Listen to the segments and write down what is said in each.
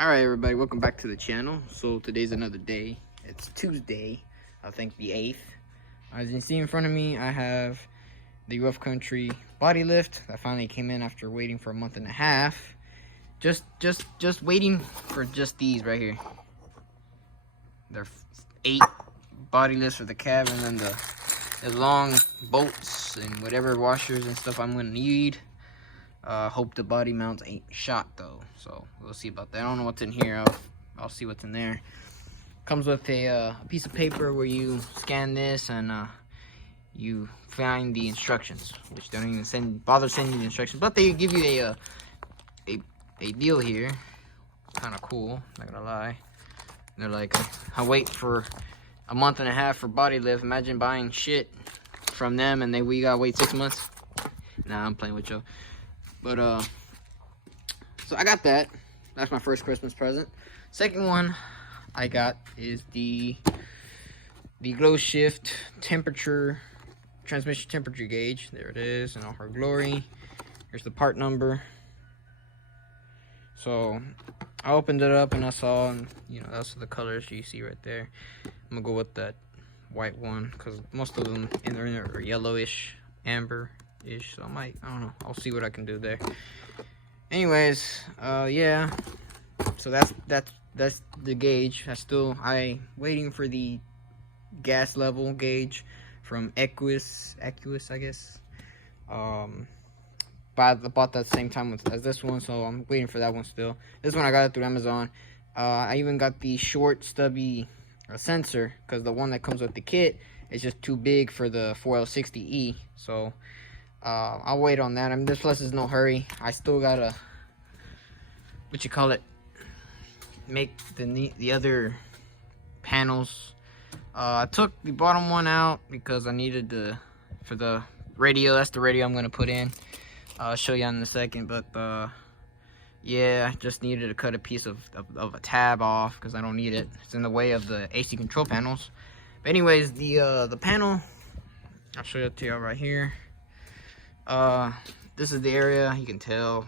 Alright everybody, welcome back to the channel. So today's another day. It's Tuesday, I think the 8th. As you can see in front of me, I have the Rough Country body lift that finally came in after waiting for a month and a half. Just waiting for just these right here. They're 8 body lifts for the cab, and then the long bolts and whatever washers and stuff I'm gonna need. Hope the body mounts ain't shot though, so we'll see about that. I don't know what's in here. I'll see what's in there. Comes with a piece of paper where you scan this and you find the instructions, which don't even bother sending you the instructions, but they give you a deal here. Kind of cool, not gonna lie. They're like, I wait for a month and a half for body lift. Imagine buying shit from them and we gotta wait 6 months. Nah, I'm playing with you. But so I got that. That's my first Christmas present. Second one I got is the glow shift transmission temperature gauge. There it is in all her glory. Here's the part number. So I opened it up and I saw, and you know, that's the colors you see right there. I'm gonna go with that white one because most of them in there are yellowish, amber-ish. So I don't know. I'll see what I can do there. Anyways, yeah. So that's the gauge. I waiting for the gas level gauge from Equus, I guess. I bought that same time as this one, so I'm waiting for that one still. This one I got it through Amazon. I even got the short stubby sensor because the one that comes with the kit is just too big for the 4L60E. So I'll wait on that. I mean, this plus is no hurry. I still gotta make the other panels. I took the bottom one out because I needed for the radio. That's the radio I'm gonna put in. I'll show you in a second, but yeah, just needed to cut a piece of a tab off because I don't need it. It's in the way of the AC control panels. But anyways, the panel, I'll show it to you right here. This is the area. You can tell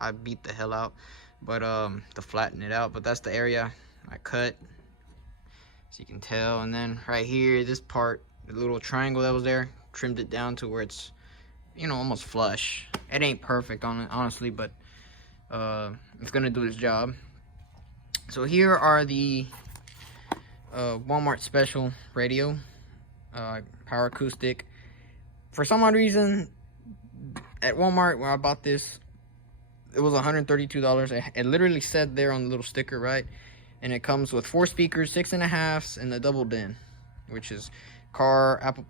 I beat the hell out, but to flatten it out. But that's the area I cut, so you can tell. And then right here, this part, the little triangle that was there, trimmed it down to where it's, you know, almost flush. It ain't perfect on it, honestly, but it's gonna do its job. So here are the Walmart special radio, power acoustic. For some odd reason, at Walmart where I bought this, it was $132. It literally said there on the little sticker, right? And it comes with 4 speakers, 6.5s, and a double din, which is Apple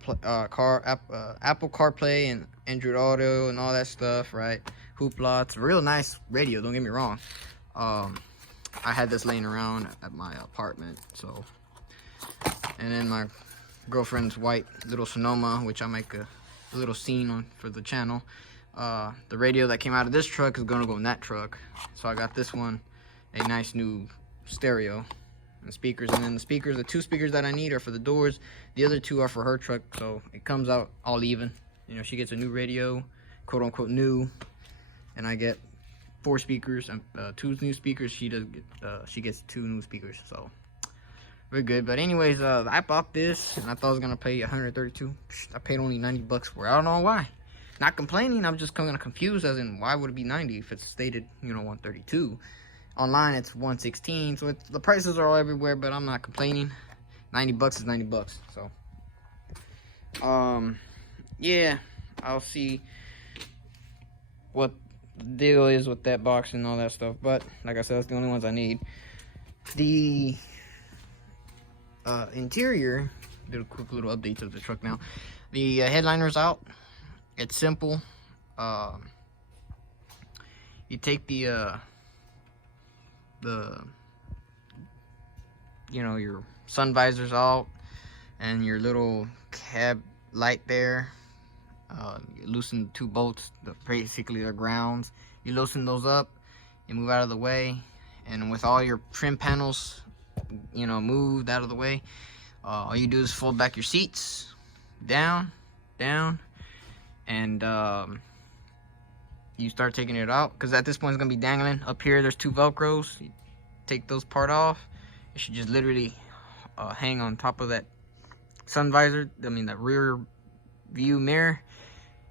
CarPlay and Android Auto and all that stuff, right? Hoopla. It's a real nice radio, don't get me wrong. I had this laying around at my apartment, so. And then my girlfriend's white little Sonoma, which I make a little scene on for the channel. The radio that came out of this truck is gonna go in that truck, so I got this one a nice new stereo and speakers. And then the 2 speakers that I need are for the doors. The other 2 are for her truck, so it comes out all even. You know, she gets a new radio, quote unquote new, and I get 4 speakers and 2 new speakers. She gets 2 new speakers, so we're good. But anyways, I bought this and I thought I was gonna pay $132. I paid only $90 for it. I don't know why. Not complaining, I'm just kind of confused as in why would it be $90 if it's stated, you know, $132. Online it's $116, so the prices are all everywhere, but I'm not complaining. $90 is $90, so yeah, I'll see what the deal is with that box and all that stuff. But like I said, that's the only ones I need. The interior, did a quick little update to the truck now. The headliner's out. It's simple. You take the you know, your sun visors out and your little cab light there. You loosen the 2 bolts, basically they're grounds. You loosen those up, you move out of the way, and with all your trim panels, you know, moved out of the way, all you do is fold back your seats down, and you start taking it out, because at this point it's gonna be dangling. Up here there's 2 velcros. take those part off, it should just literally hang on top of that sun visor, I mean the rear view mirror.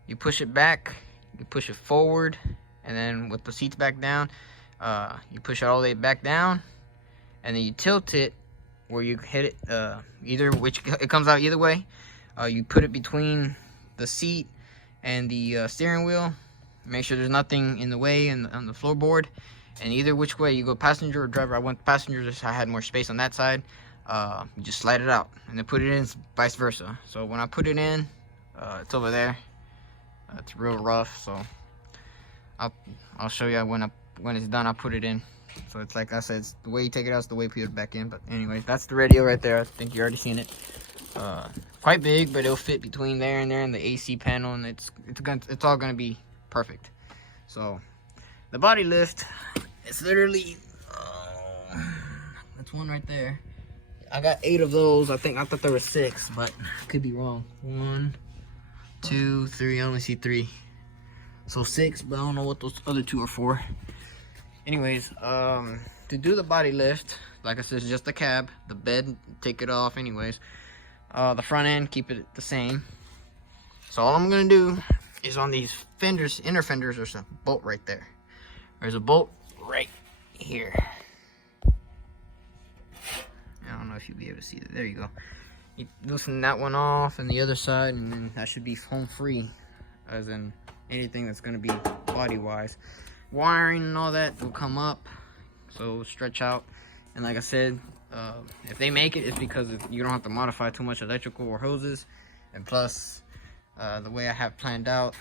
You push it back, you push it forward, and then with the seats back down, you push it all the way back down, and then you tilt it where you hit it either which it comes out either way. You put it between the seat and the steering wheel. Make sure there's nothing in the way and on the floorboard, and either which way you go, passenger or driver. I went passenger just so I had more space on that side. You just slide it out and then put it in, vice versa. So when I put it in, it's over there. It's real rough, so I'll show you when it's done. I'll put it in. So it's like I said, it's the way you take it out is the way you put it back in. But anyway, that's the radio right there. I think you already seen it. Quite big, but it'll fit between there and there, and the AC panel, and it's all gonna be perfect. So the body lift, it's literally that's one right there. I got 8 of those. I thought there were 6, but I could be wrong. 1, 2, 3. I only see 3. So 6, but I don't know what those other 2 are for. Anyways, to do the body lift, like I said, it's just the cab. The bed, take it off anyways. The front end, keep it the same. So all I'm gonna do is on these fenders, inner fenders, there's a bolt right there. There's a bolt right here. I don't know if you'll be able to see it. There you go. You loosen that one off and the other side, and then that should be home free, as in anything that's going to be body wise. Wiring and all that will come up, so stretch out. And like I said, if they make it, it's because you don't have to modify too much electrical or hoses. And plus, the way I have planned out,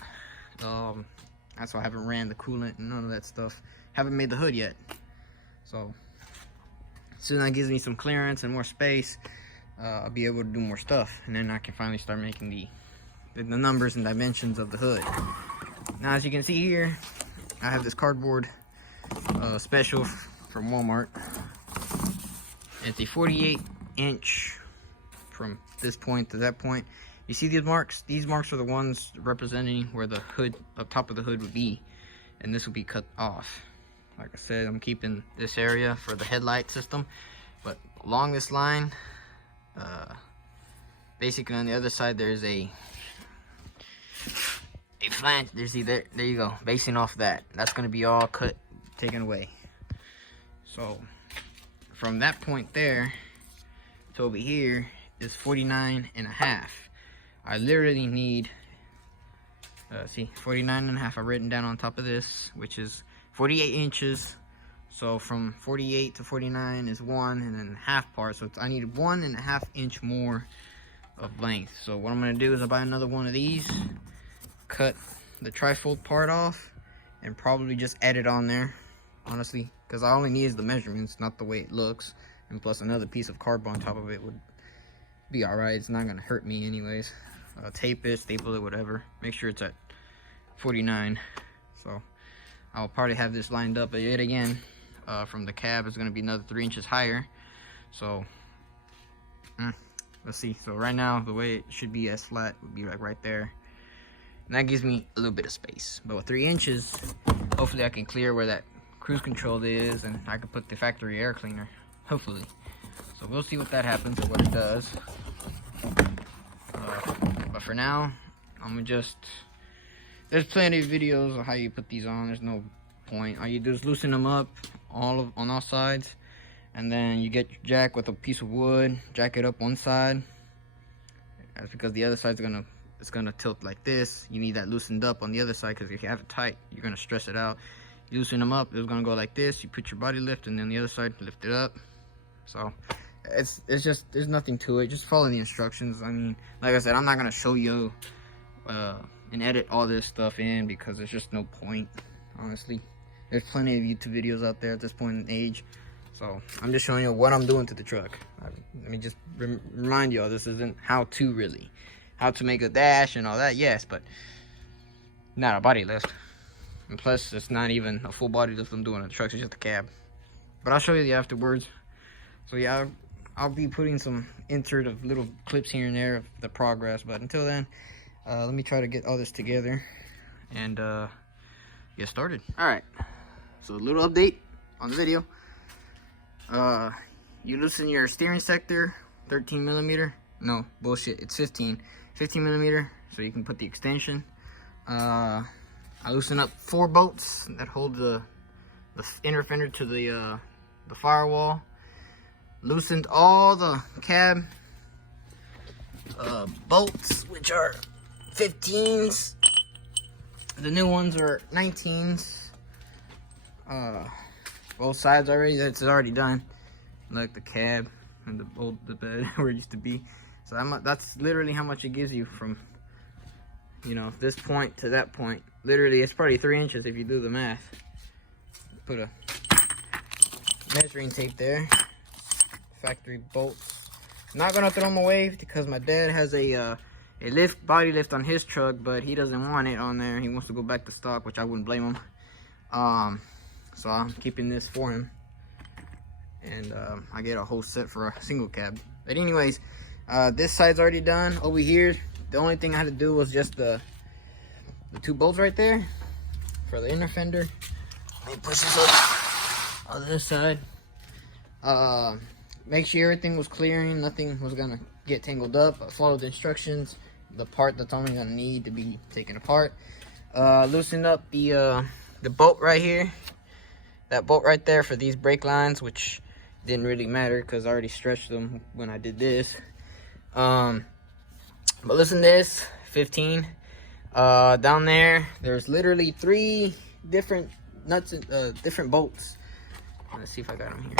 that's why I haven't ran the coolant and none of that stuff. Haven't made the hood yet. So soon that gives me some clearance and more space, I'll be able to do more stuff, and then I can finally start making the numbers and dimensions of the hood. Now, as you can see here, I have this cardboard special from Walmart. It's a 48-inch from this point to that point. You see these marks? These marks are the ones representing where the hood, up top of the hood would be, and this will be cut off. Like I said, I'm keeping this area for the headlight system, but along this line, basically on the other side, there's a flange. There you go, basing off that. That's going to be all cut, taken away. So from that point there to over here is 49.5. I literally need, see, 49.5. I've written down on top of this, which is 48 inches. So from 48 to 49 is 1 and then half part. So I need 1.5 inch more of length. So what I'm gonna do is I'll buy another one of these, cut the trifold part off, and probably just add it on there, honestly, because I only need the measurements, not the way it looks. And plus another piece of cardboard on top of it would be all right. It's not gonna hurt me anyways. Tape it, staple it, whatever. Make sure it's at 49. So I'll probably have this lined up yet again. From the cab, it's gonna be another 3 inches higher. So let's see. So right now, the way it should be as flat would be like right there, and that gives me a little bit of space. But with 3 inches, hopefully I can clear where that cruise control is, and I can put the factory air cleaner, hopefully. So we'll see what that happens or what it does. But for now, I'm gonna just, there's plenty of videos of how you put these on. There's no point. All you do is loosen them up on all sides, and then you get your jack with a piece of wood, jack it up one side. That's because the other side's gonna tilt like this. You need that loosened up on the other side, because if you have it tight, you're gonna stress it out. You loosen them up, it's gonna go like this. You put your body lift, and then the other side, lift it up. So it's just, there's nothing to it. Just follow the instructions. I mean, like I said, I'm not gonna show you and edit all this stuff in, because there's just no point, honestly. There's plenty of YouTube videos out there at this point in age, so I'm just showing you what I'm doing to the truck. Let me just remind y'all, this isn't how to really, how to make a dash and all that, yes, but not a body lift. And plus, it's not even a full body lift I'm doing on the truck, it's just a cab. But I'll show you the afterwards. So yeah, I'll be putting some insert of little clips here and there of the progress, but until then, let me try to get all this together and get started. All right, so a little update on the video. You loosen your steering sector, 13 millimeter. No, bullshit, it's 15 millimeter, so you can put the extension. I loosened up 4 bolts that hold the inner fender to the firewall. Loosened all the cab bolts, which are 15s. The new ones are 19s. Both sides already. That's already done. Like the cab and the bed where it used to be. So that's literally how much it gives you from, you know, this point to that point. Literally, it's probably 3 inches if you do the math. Put a measuring tape there. Factory bolts. I'm not gonna throw them away because my dad has a body lift on his truck, but he doesn't want it on there. He wants to go back to stock, which I wouldn't blame him. So I'm keeping this for him, and I get a whole set for a single cab. But anyways, this side's already done. Over here, the only thing I had to do was just the 2 bolts right there for the inner fender. Let me push this up on this side. Make sure everything was clearing, nothing was gonna get tangled up. Follow the instructions. The part that's only gonna need to be taken apart. Loosen up the bolt right here. That bolt right there for these brake lines, which didn't really matter because I already stretched them when I did this. But listen to this, 15. Down there, there's literally 3 different nuts and different bolts. Let's see if I got them here.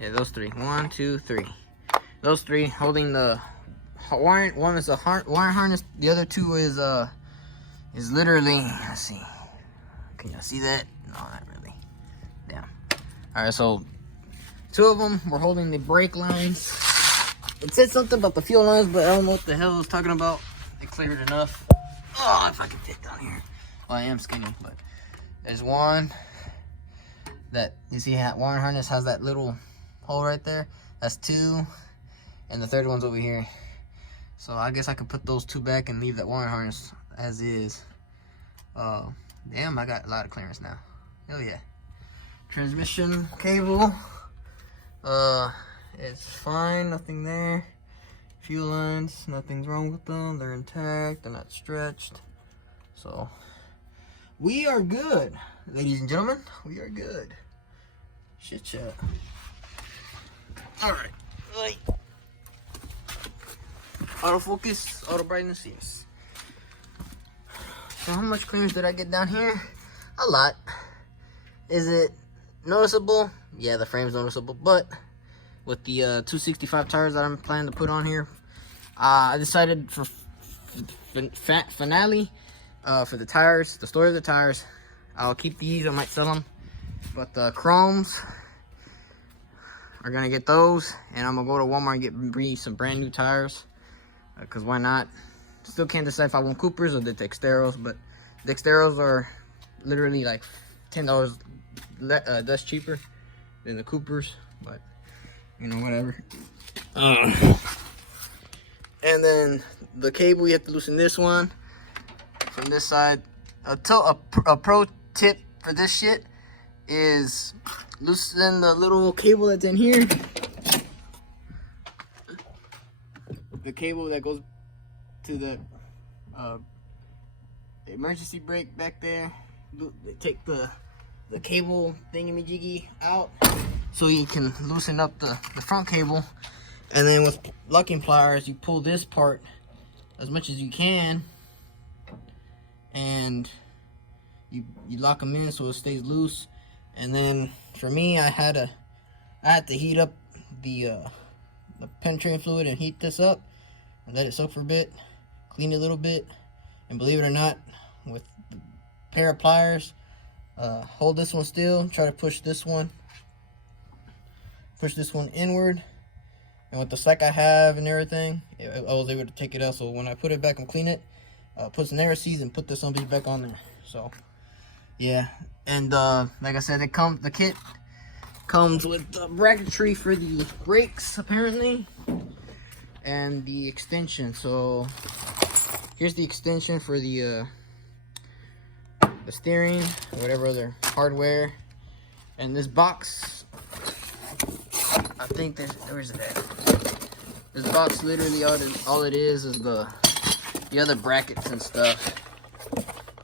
Yeah, those 3. 1, 2, 3. Those 3 holding the wire. One is a wire harness. The other 2 is literally. Let's see. Can y'all see that? No, not really. Damn. All right, so 2 of them were holding the brake lines. It said something about the fuel lines, but I don't know what the hell it was talking about. It cleared enough. Oh, if I can fit down here. Well, I am skinny, but there's one that you see. Wire harness has that little hole right there. That's 2, and the 3rd one's over here. So I guess I could put those 2 back and leave that wire harness as is. Damn, I got a lot of clearance now. Hell yeah. Transmission cable. It's fine, nothing there. Fuel lines, nothing's wrong with them. They're intact, they're not stretched. So we are good, ladies and gentlemen. We are good. Shit chat. Alright. Like, autofocus, auto brightness, yes. So how much clearance did I get down here? A lot. Is it noticeable? Yeah, the frame's noticeable, but with the 265 tires that I'm planning to put on here, I decided for finale for the tires, the story of the tires, I'll keep these. I might sell them, but the chromes are gonna get those, and I'm gonna go to Walmart and get some brand new tires, because why not? Still can't decide if I want Coopers or the Dexteros, but Dexteros are literally like $10 less cheaper than the Coopers, but you know, whatever. And then the cable, you have to loosen this one from this side. A pro tip for this shit is loosen the little cable that's in here. The cable that goes to the emergency brake back there. Take the cable thingy-majiggy out so you can loosen up the front cable, and then with locking pliers you pull this part as much as you can, and you lock them in so it stays loose. And then for me, I had to heat up the penetrating fluid and heat this up and let it soak for a bit, clean it a little bit, and believe it or not, with a pair of pliers, hold this one still, try to push this one inward, and with the slack I have and everything, I was able to take it out. So when I put it back and clean it, put some air seeds and put this on back on there. So yeah, and like I said, the kit comes with the bracketry for the brakes apparently, and the extension. So here's the extension for the steering, whatever other hardware. And this box, I think where's it at? This box literally all it is the other brackets and stuff.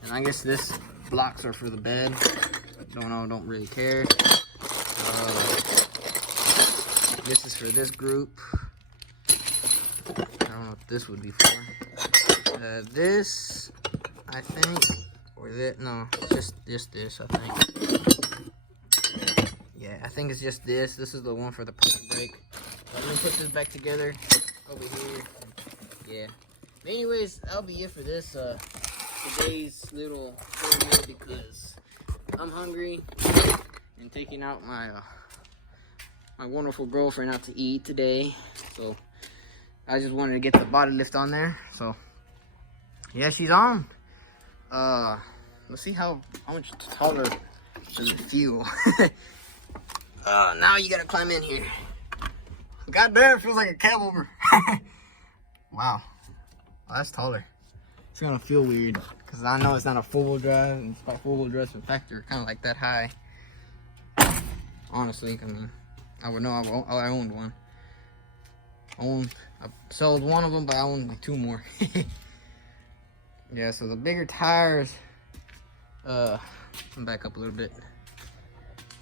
And I guess this blocks are for the bed. Don't really care. This is for this group. I don't know what this would be for. This, I think, or that, no, it's just this, I think. Yeah, I think it's just this. This is the one for the parking brake. I'm gonna put this back together over here. Yeah. But anyways, that'll be it for this today's little meal because I'm hungry and taking out my my wonderful girlfriend out to eat today. So I just wanted to get the body lift on there. So yeah, she's on. Let's see how much taller does it feel. Now you gotta climb in here. God damn, it feels like a cab over. Wow. Oh, that's taller. It's gonna feel weird because I know it's not a four-wheel drive, and it's got four-wheel drive factor kind of like that high. Honestly, I mean, I would know I owned one. I sold one of them, but I owned like two more. Yeah, so the bigger tires. Come back up a little bit.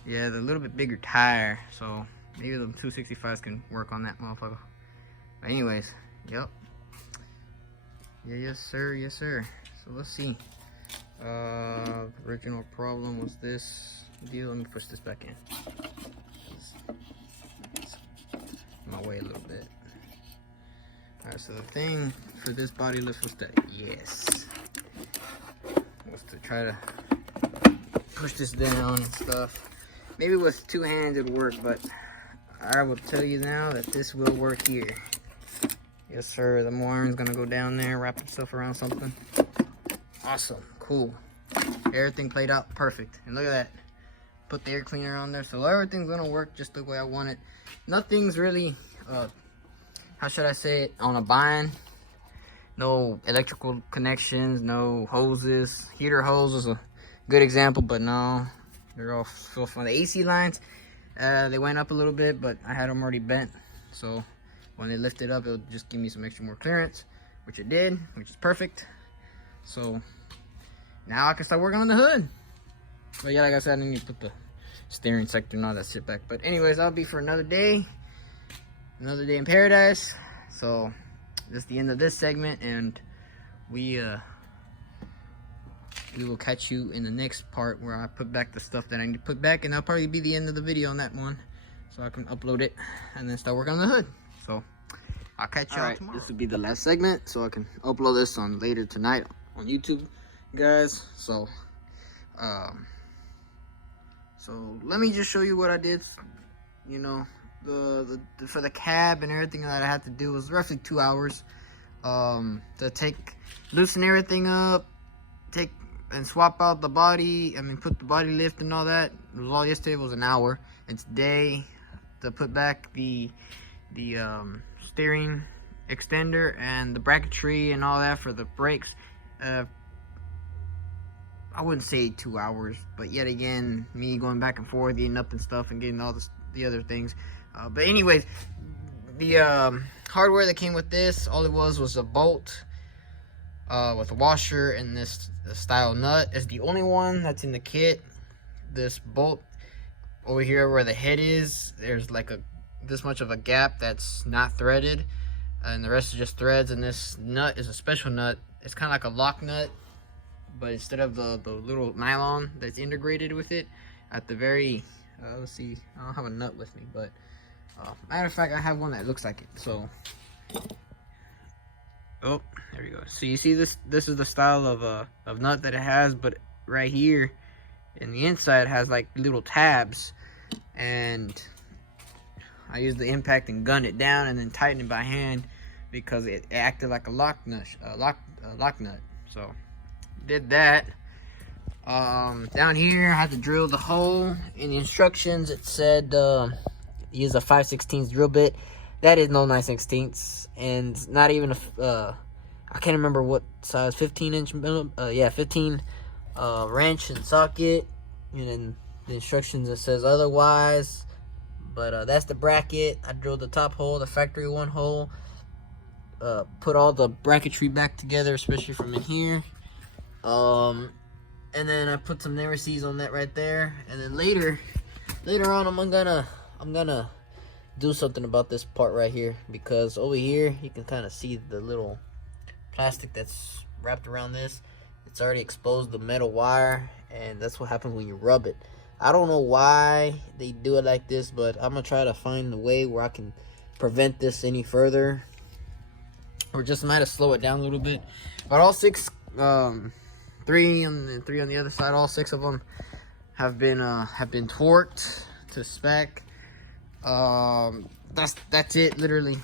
Yeah, the little bit bigger tire, so maybe the 265s can work on that motherfucker. But anyways, yep. Yeah, yes sir, yes sir. So let's see. The original problem was this deal. Let me push this back in. It's my way a little bit. Alright, so the thing for this body lift was to try to push this down and stuff. Maybe with two hands it'd work, but I will tell you now that this will work here. Yes, sir. The iron's gonna go down there, wrap itself around something. Awesome. Cool. Everything played out perfect. And look at that. Put the air cleaner on there. So everything's gonna work just the way I want it. Nothing's really, how should I say it, on a bind. No electrical connections, no hoses. Heater hose is a good example, but no. They're all full from the AC lines. They went up a little bit, but I had them already bent. So when they lift it up, it'll just give me some extra more clearance, which it did, which is perfect. So now I can start working on the hood. But yeah, like I said, I need to put the steering sector and all that sit back. But anyways, that'll be for another day in paradise. So that's the end of this segment, and we will catch you in the next part where I put back the stuff that I need to put back, and that'll probably be the end of the video on that one, so I can upload it and then start working on the hood. So I'll catch y'all tomorrow. This will be the last segment, so I can upload this on later tonight on YouTube, guys. So so let me just show you what I did. You know, for the cab and everything that I had to do was roughly 2 hours. To loosen everything up, and swap out the body. I mean, put the body lift and all that. It was all yesterday. Was an hour. And today, to put back the steering extender and the bracketry and all that for the brakes. I wouldn't say 2 hours, but yet again, me going back and forth, getting up and stuff, and getting all the other things. But anyways, the hardware that came with this, all it was a bolt with a washer and this style nut. Is the only one that's in the kit. This bolt over here where the head is, there's like this much of a gap that's not threaded, and the rest is just threads. And this nut is a special nut. It's kind of like a lock nut, but instead of the little nylon that's integrated with it at the very let's see, I don't have a nut with me, but matter of fact, I have one that looks like it. So oh, there we go. So you see this is the style of nut that it has, but right here in the inside it has like little tabs, and I used the impact and gun it down and then tighten it by hand because it acted like a lock nut. So did that. Down here I had to drill the hole. In the instructions it said use a 5/16 drill bit. That is no 9/16, and not even a I can't remember what size, 15-inch, yeah, 15 wrench and socket, and then the instructions it says otherwise. But that's the bracket. I drilled the top hole, the factory one hole. Put all the bracketry back together, especially from in here. And then I put some narrow-Cs on that right there. And then later on, I'm gonna do something about this part right here, because over here you can kind of see the little plastic that's wrapped around this. It's already exposed the metal wire, and that's what happens when you rub it. I don't know why they do it like this, but I'm gonna try to find a way where I can prevent this any further, or just might have slow it down a little bit. But all six, three on the other side, all six of them have been torqued to spec. That's it, literally,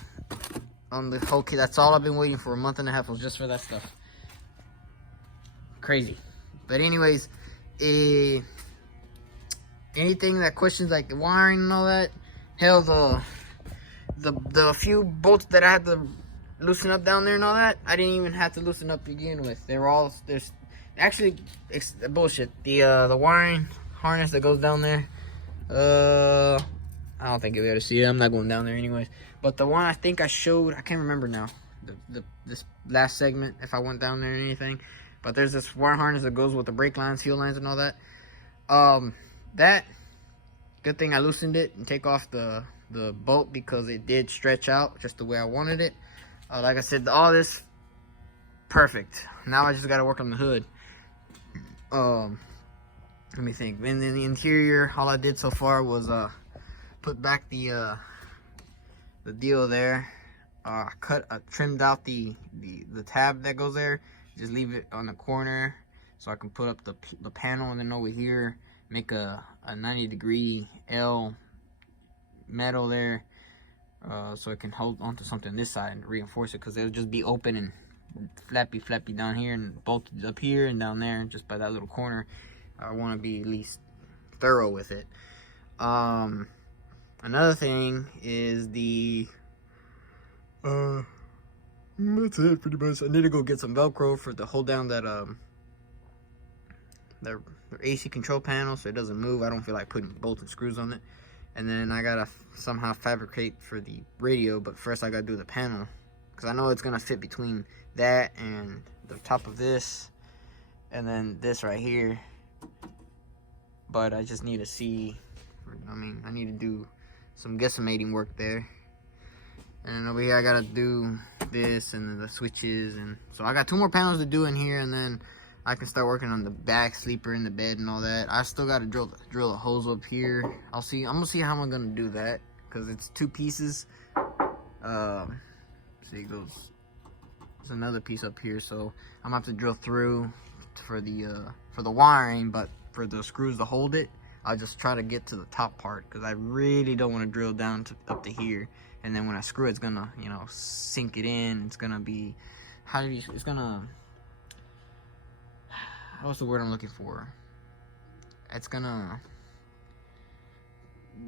on the whole kit. That's all I've been waiting for a month and a half, was just for that stuff. Crazy. But anyways, anything that questions like the wiring and all that, hell, the few bolts that I had to loosen up down there and all that, I didn't even have to loosen up to begin with. There's actually, it's bullshit. The wiring harness that goes down there, I don't think you'll be able to see it. I'm not going down there anyways. But the one I think I showed, I can't remember now, this last segment, if I went down there or anything. But there's this wire harness that goes with the brake lines, fuel lines, and all that. That, good thing I loosened it and take off the bolt, because it did stretch out just the way I wanted it. Like I said, all this, perfect. Now I just got to work on the hood. Let me think. And then the interior, all I did so far was put back the deal there. I trimmed out the tab that goes there. Just leave it on the corner so I can put up the panel, and then over here make a 90-degree L metal there, so it can hold onto something this side and reinforce it, because it'll just be open and flappy down here and bolted up here and down there, just by that little corner. I want to be at least thorough with it. Another thing is that's it pretty much. I need to go get some Velcro to hold down that their AC control panel so it doesn't move. I don't feel like putting bolts and screws on it. And then I gotta somehow fabricate for the radio, but first I gotta do the panel, because I know it's gonna fit between that and the top of this, and then this right here. But I just need to see, I need to do some guesstimating work there. And over here I gotta do this and then the switches, and so I got 2 more panels to do in here, and then I can start working on the back sleeper in the bed and all that. I still gotta drill a hose up here. I'm gonna see how I'm gonna do that, because it's 2 pieces. See, there's another piece up here, so I'm gonna have to drill through for the wiring, but for the screws to hold it, I'll just try to get to the top part, because I really don't want to drill down up to here. And then when I screw it, it's gonna, sink it in. It's gonna be, what's the word I'm looking for?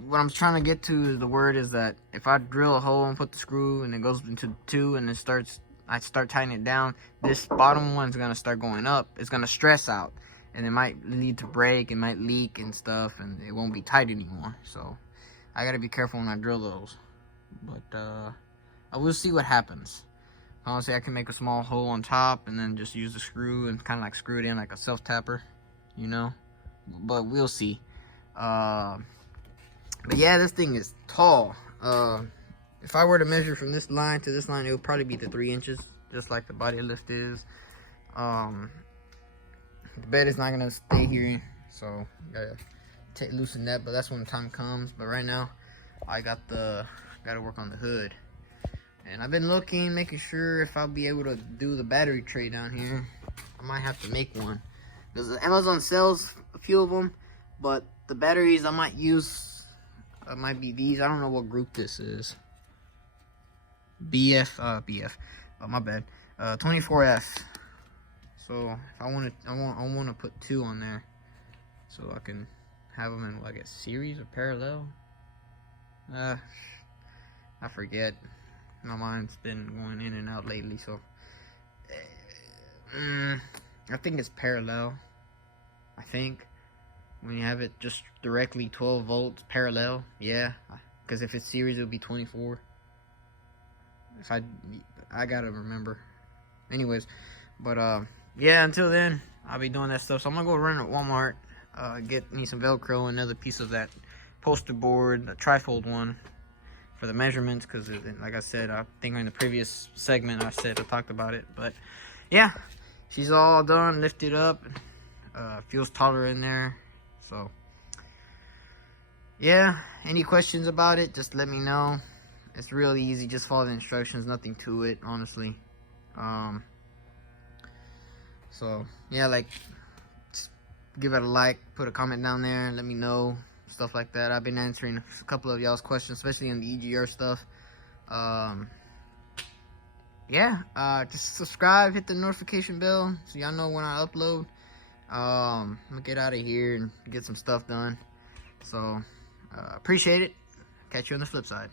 What I'm trying to get to is, the word is that if I drill a hole and put the screw and it goes into 2 and I start tightening it down, this bottom one's gonna start going up. It's gonna stress out, and it might lead to break, it might leak and stuff, and it won't be tight anymore. So I gotta be careful when I drill those. But I will see what happens. Honestly, I can make a small hole on top and then just use the screw and kind of like screw it in like a self-tapper, but we'll see. But yeah, this thing is tall. If I were to measure from this line to this line, it would probably be the 3 inches, just like the body lift is. The bed is not gonna stay here, so gotta loosen that, but that's when the time comes. But right now I gotta work on the hood, and I've been looking, making sure if I'll be able to do the battery tray down here. I might have to make one, because Amazon sells a few of them, but the batteries I might use might be these. I don't know what group this is. BF, oh my bad, 24F. So if I want to put 2 on there, so I can have them in, I guess, series or parallel. I forget. My mind's been going in and out lately, so I think it's parallel. I think. when you have it just directly 12 volts parallel. Yeah, because if it's series, it'll be 24. If I gotta remember. Anyways, but yeah, until then, I'll be doing that stuff. So I'm gonna go run at Walmart, get me some Velcro, another piece of that poster board, the trifold one for the measurements, because like I said, I think in the previous segment I talked about it. But yeah, she's all done, lifted up, feels taller in there. So yeah, any questions about it, just let me know. It's really easy, just follow the instructions, nothing to it, honestly. So yeah, like, just give it a like, put a comment down there, let me know, stuff like that. I've been answering a couple of y'all's questions, especially on the EGR stuff. Yeah, just subscribe, hit the notification bell so y'all know when I upload. I'm gonna get out of here and get some stuff done. So appreciate it. Catch you on the flip side.